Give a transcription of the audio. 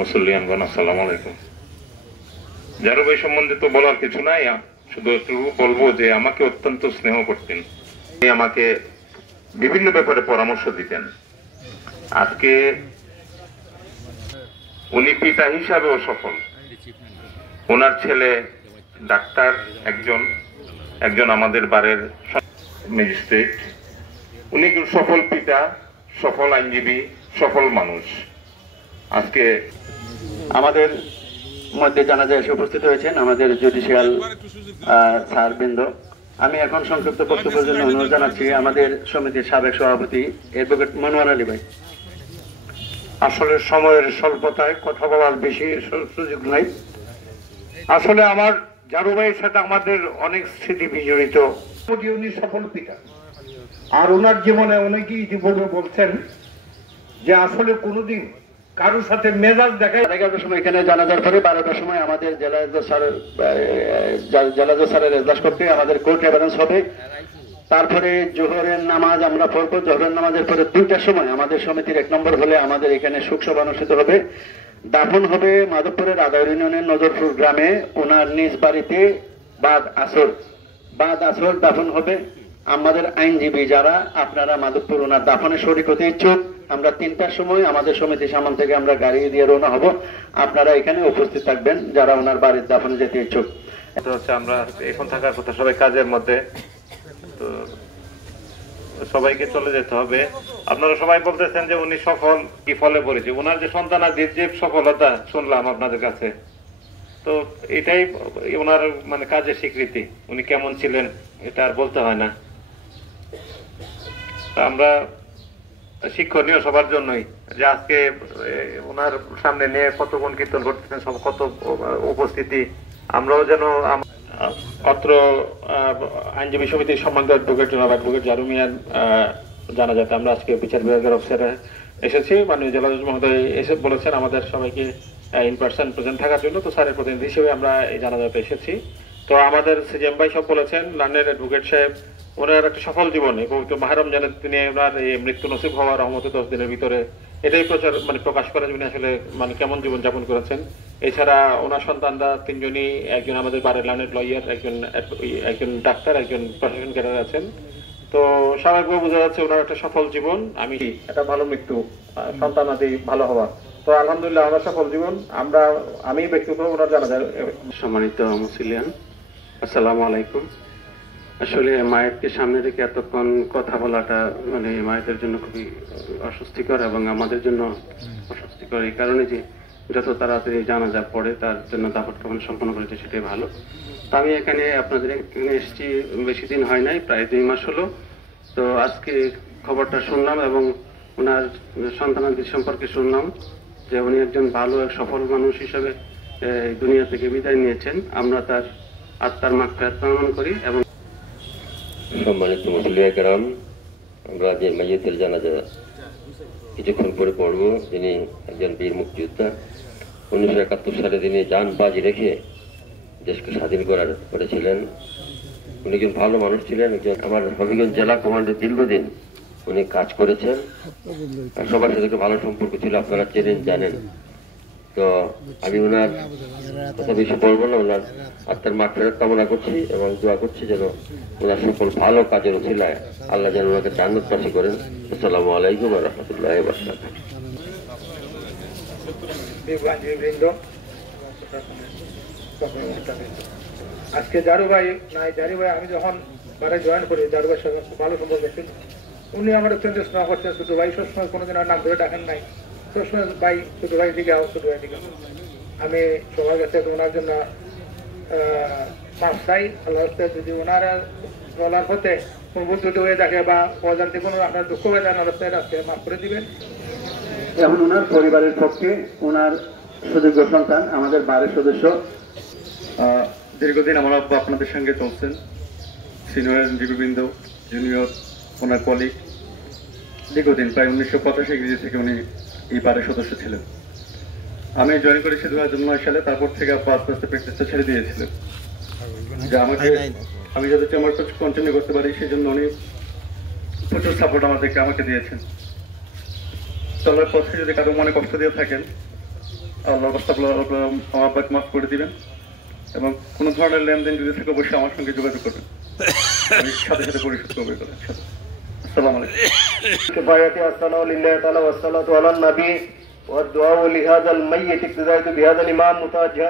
মুসলিয়ানগণ আসসালামু আলাইকুম। জারু ভাই সম্বন্ধে তো বলার কিছু নাই, শুধু একটু বলবো যে আমাকে অত্যন্ত স্নেহ করতেন, আমাকে বিভিন্ন ব্যাপারে পরামর্শ দিতেন। আজকে উনি পিতা হিসাবেও সফল। ওনার ছেলে ডাক্তার, একজন আমাদের বারের ম্যাজিস্ট্রেট। উনি সফল পিতা, সফল আইনজীবী, সফল মানুষ। আজকে আমাদের মধ্যে জানাজা এসে উপস্থিত হয়েছেন আমাদের জুডিশিয়াল স্যারবৃন্দ। আমি এখন সংক্ষিপ্ত বক্তব্যের জন্য অনুরোধ জানাচ্ছি আমাদের সমিতির সাবেক সভাপতি অ্যাডভোকেট মনোয়ার আলী ভাই। আসলে সময়ের স্বল্পতায় কথা বলার বেশি সুযোগ নাই। আসলে আমার জারু ভাইয়ের সাথে আমাদের অনেক স্মৃতি বিজড়িত। উনি সফল পিতা, আর ওনার জীবনে অনেকেই ইতিপূর্বে বলছেন যে আসলে কোনোদিন কারোর সাথে মেজাজ দেখায়। 11টার সময় এখানে জানাজার পরে 12টার সময় আমাদের জেলা জজ স্যারের এজলাস করতে আমাদের কোর্ট এভিডেন্স হবে। তারপরে জোহরের নামাজ আমরা পড়বো। জোহরের নামাজের পরে 2টার সময় আমাদের সমিতির 1 নম্বর হলে আমাদের এখানে শোকসভা অনুষ্ঠিত হবে। দাফন হবে মাধবপুরের আদাউর ইউনিয়নের নজরপুর গ্রামে ওনার নিজ বাড়িতে বাদ আসর দাফন হবে। আমাদের আইনজীবী যারা আপনারা মাধবপুর ওনার দাফনে শরীক হতে ইচ্ছুক, আমরা 3টার সময় আমাদের সমিতি সামন থেকে আমরা গাড়ি দিয়ে রওনা হব। আপনারা এখানে উপস্থিত থাকবেন যারা ওনার বাড়ির দাফনে যেতে ইচ্ছুক। আমরা এখন থাকার কথা, সবাই কাজের মধ্যে, তো সবাইকে চলে যেতে হবে। আপনারা সবাই বলতেছেন যে উনি সফল, কি ফলে পড়েছে ওনার যে সন্তানাদির যে সফলতা শুনলাম আপনাদের কাছে, তো এটাই ওনার মানে কাজের স্বীকৃতি। উনি কেমন ছিলেন এটা আর বলতে হয় না। আমরা শিক্ষণীয় সবার জন্যই যে আজকে ওনার সামনে নিয়ে কত গুণ কীর্তন করতেছেন, সব কত উপস্থিতি। আমরাও যেন অত্র আইনজীবী সমিতির সম্মানিত অ্যাডভোকেট জনাব অ্যাডভোকেট জারু মিয়ার জানাজাতে আমরা আজকে বিচার বিভাগের অফিসারে এসেছি। মাননীয় জেলা জজ মহোদয় এসে বলেছেন আমাদের সবাইকে ইন পার্সন প্রেজেন্ট থাকার জন্য, তো স্যারের প্রতিনিধি হিসেবে আমরা এই জানাজাতে এসেছি। তো আমাদের সিজিএম ভাই সব বলেছেন, লার্নের অ্যাডভোকেট সাহেব ওনার একটা সফল জীবন এবং মাহে রমজানের দিনে ওনার এই মৃত্যু নসিব হওয়ার রহমতে 10 দিনের ভিতরে এটাই প্রকাশ করে উনি আসলে কেমন জীবন যাপন করেছেন। এছাড়া ওনার সন্তানরা 3জনই, একজন আমাদের বারের লার্নের লয়ার, একজন ডাক্তার, একজন প্রশাসন ক্যাডারে আছেন। তো স্বাভাবিকভাবে বোঝা যাচ্ছে ওনার একটা সফল জীবন, একটা ভালো মৃত্যু, সন্তানাদি ভালো হওয়া। তো আলহামদুলিল্লাহ ওনার সফল জীবন। আমি ব্যক্তিগত ওনার জানাজা। সম্মানিত মুসলিয়ান, আসসালামু আলাইকুম। আসলে মায়েরকে সামনে রেখে এতক্ষণ কথা বলাটা মায়েদের জন্য খুবই অস্বস্তিকর এবং আমাদের জন্য অস্বস্তিকর এই কারণে যে যত তাড়াতাড়ি জানাজা পড়ে তার জন্য দাফন কাফন সম্পন্ন করেছে সেটাই ভালো। তো আমি এখানে আপনাদের এখানে এসেছি বেশি দিন হয় নাই, প্রায় 2 মাস হলো। তো আজকে খবরটা শুনলাম এবং ওনার সন্তানাদি সম্পর্কে শুনলাম যে উনি একজন ভালো এক সফল মানুষ হিসেবে দুনিয়া থেকে বিদায় নিয়েছেন। আমরা তার আত্মার মাগফিরাত কামনা করি। এবং সম্মানিত মুসলিয়া কেরাম, আমরা যে মাইয়িতের জানাজা কিছুক্ষণ পরে পড়ব, যিনি একজন বীর মুক্তিযোদ্ধা। 1971 সালে তিনি জান বাজি রেখে দেশকে স্বাধীন করেছিলেন। উনি একজন ভালো মানুষ ছিলেন। আমার হবিগঞ্জ জেলা কমান্ডার দীর্ঘদিন উনি কাজ করেছেন, আর সবার সাথে ভালো সম্পর্ক ছিল, আপনারা চেনেন জানেন। তো আমি ওনার কথা বেশি বলবো না, ওনার আত্মার মাগফিরাত কামনা করছি এবং দোয়া করছি যেন ওনার সকল ভালো কাজের উসিলায় আল্লাহ যেন ওনাকে জান্নাতবাসী করেন। আসসালামু আলাইকুম ওয়া রাহমাতুল্লাহি ওয়া বারাকাতুহু। আজকে জারু ভাই আমি যখন বারে জয়েন করি, জারু ভাইয়ের সঙ্গে খুব ভালো সম্পর্ক ছিল। উনি আমার অত্যন্ত স্নেহ করতেন। ছোট ভাই সবসময় কোনোদিন আর নাম ধরে ডাকেন নাই, সবসময় ভাই, ছোট ভাই দিকে আও, ছোট ভাই দিকে। আমি সবার কাছে ওনার জন্য মাফ চাই। আল্লাহ যদি ওনারা বলার পথে কোনো ভুল ত্রুটি হয়ে থাকে বা অজান্তে কোনো আপনার দুঃখ হয়ে যায়, আজকে মাফ করে দিবেন। এবং ওনার পরিবারের পক্ষে ওনার সুযোগ্য সন্তান আমাদের বারের সদস্য, দীর্ঘদিন আমার আব্বা আপনাদের সঙ্গে চলছেন, সিনিয়র আইনজীবীবৃন্দ, জুনিয়র ওনার কলিগ। দীর্ঘদিন প্রায় 1985 ইংরেজি থেকে উনি এই বারের সদস্য ছিলেন। আমি জয়েন করেছি 2009 সালে। তারপর থেকে আব্বা আস্তে আস্তে প্র্যাকটিসটা ছেড়ে দিয়েছিলেন, যে আমি যাতে আমার কাজ কন্টিনিউ করতে পারি সেই জন্য উনি প্রচুর সাপোর্ট আমাকে দিয়েছেন। চলার পথে যদি কারো মনে কষ্ট দিয়ে থাকেন আল্লাহ আমার মাফ করে দিবেন এবং কোনো ধরনের লেনদেন যদি থাকে অবশ্যই আমার সঙ্গে যোগাযোগ করবেন, আমি সাথে সাথে পরিশোধ করবো। আসসালামু আলাইকুম। كفاية الصلاة لله تعالى والصلاة على النبي والدعاء لهذا الميت اقتداء بهذا الإمام متوجها